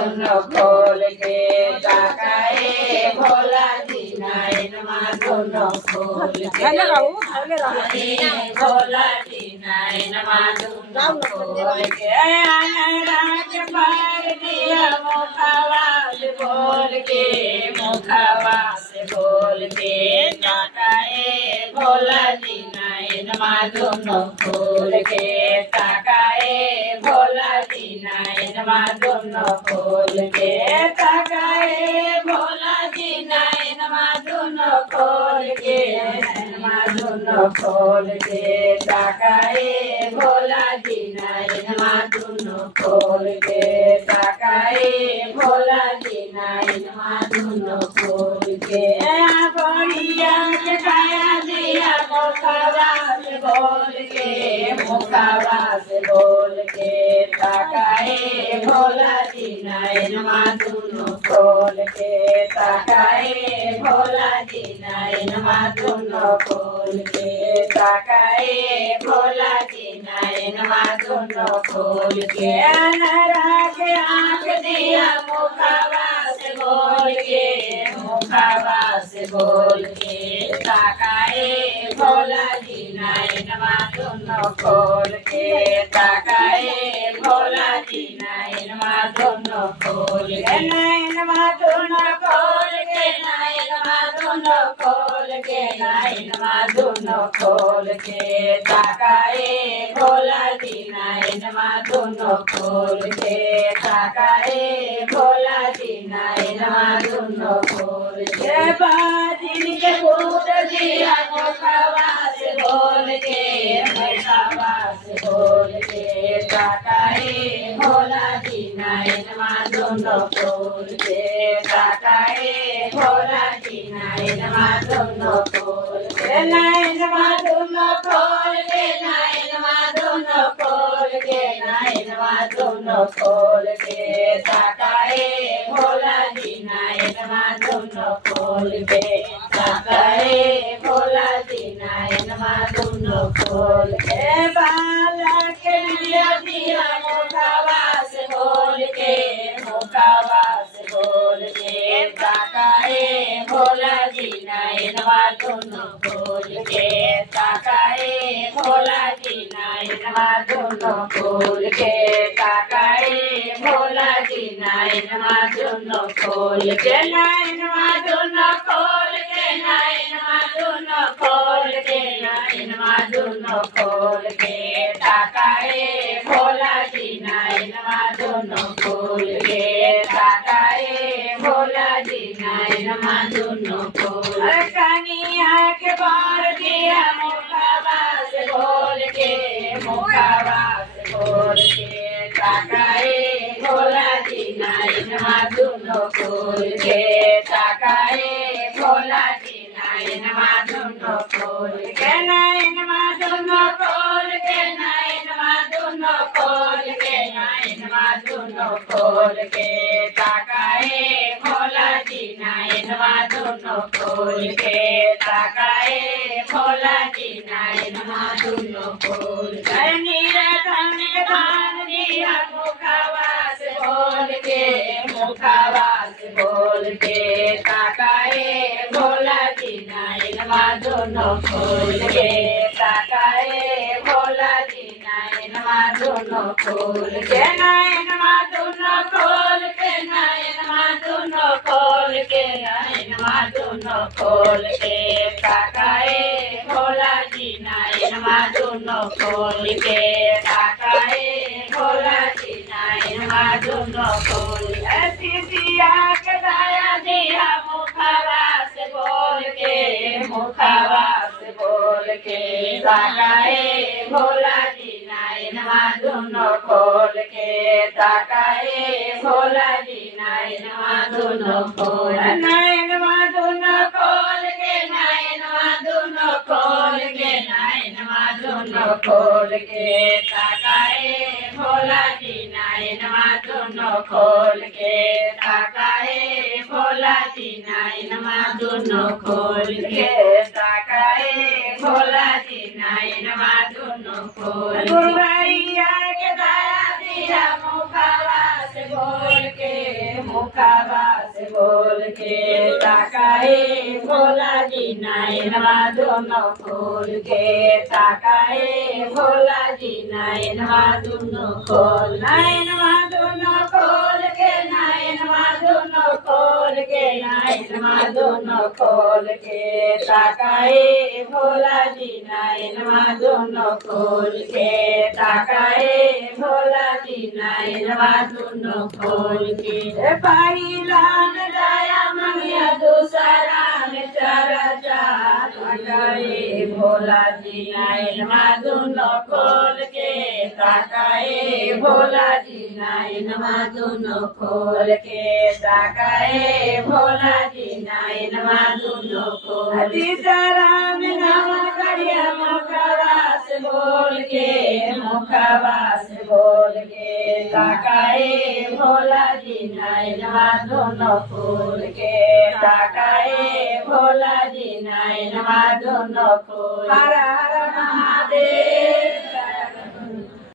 दोनों खोल के ताकाए भोला जी नैनवा दोनों खोल के भोला जी नैनवा दोनों खोल के राज पर दिया मुखवा से बोल के मुखवा से बोल के ताकाए भोला जी नैनवा दोनों खोल के ताकाए भोला जी नैनवा दोनों खोल के ताकाए भोला जी नैनवा दोनों खोल के नैनवा दोनों खोल के ताकाए भोला जी नैनवा दोनों खोल के ताकाए भोला जी नैनवा दोनों खोल के बढ़िया के काया दिया मुखवा से बोल के मुखवा से बोल के ताकाए भोला जी नैनवा दोनों खोल के ताकाए भोला जी नैनवा दोनों खोल के ताकाए भोला जी नैनवा दोनों खोल के अनरा के आँख दिया मुखवा से बोल के मुखवा से बोल के ताकाए भोला जी नैनवा दोनों खोल के ताकाए भोला जी नैनवा दोनों खोल के नैनवा दोनों खोल के नैनवा दोनों खोल के नैनवा दोनों खोल के ताकाए भोला जी नैनवा दोनों खोल के ताकाए भोला जी नैनवा दोनों खोल के बाजिन के पूत दिया मुखवा से बोल के मुखवा से बोल के ताकाए भोला जी नैनवा दोनों खोल के ताकाए भोला जी नैनवा दोनों खोल के नैनवा दोनों खोल के नैनवा दोनों खोल के नैनवा दोनों खोल के ताकाए भोला जी नैनवा दोनों खोल के ताकाए भोला जी नैनवा दोनों खोल के बाला के दिया मुखवा से बोल के मुखवा से बोल के ताकाए भोला जी नैनवा दोनों खोल के ताकाए भोला जी नैनवा दोनों खोल के ताकाए भोला जी नैनवा दोनों खोल के नैनवा दोनों खोल के नैनवा दोनों खोल के नैनवा दोनों खोल के ताकाए भोला जी नैनवा दोनों खोल के ताकाए भोला जी नैनवा दोनों खोल कनिया के बार दिया मुखवा से बोल के मुखवा से बोल के ताकाए भोला जी नैनवा दोनों खोल के ताकाए भोला जी नैनवा दोनों खोल के नैनवा दोनों खोल के नैनवा दोनों खोल के नैनवा दोनों खोल के ताकाए भोला जी नैनवा दोनों खोल के ताकाए भोला जी नैनवा दोनों खोल के निरतन भान दिया मुखवा से बोल के मुखवा से बोल के ताकाए भोला जी नैनवा दोनों खोल के ताकाए भोला जी नैनवा दोनों खोल के नैनवा दोनों खोल के नैनवा दोनों खोल के नैनवा दोनों खोल के ताकाए भोला जी नैनवा दोनों खोल के ताकाए भोला जी नैनवा दोनों खोल दिया के दाया दिया मुखवा से बोल के मुखवा से बोल के ताकाए भोला जी नैनवा दोनों खोल के ताकाए भोला जी नैनवा दोनों खोल नैनवा दोनों खोल के नैनवा दोनों खोल के नैनवा दोनों खोल के ताकाए भोला जी नैनवा दोनों खोल के ताकाए भोला जी नैनवा दोनों खोल के ताकाए भोला जी नैनवा दोनों खोल भैया के दाया दिया मुखवा से बोल के मुखवा से बोल के ताकाए भोला जी नैनवा दोनों खोल के ताकाए भोला जी नैनवा दोनों खोल नैनवा दोनों खोल के नैनवा दोनों खोल के नैनवा दोनों खोल के ताकाए भोला जी नैनवा दोनों खोल के ताकाए भोला जी नैनवा दोनों खोल के पहिला में दया मंगिया दूसरा में चर्चा ताकाए भोला जी नैनवा दोनों खोल के ताकाए भोला जी नैनवा दोनों खोल के ताकाए भोला जी नैनवा दोनों खोल तीसरा में नमन करिया मुखवा से बोल के मुखवा से बोल के ताकाए भोला जी नैनवा दोनों खोल के ताकाए भोला जी नैनवा दोनों खोल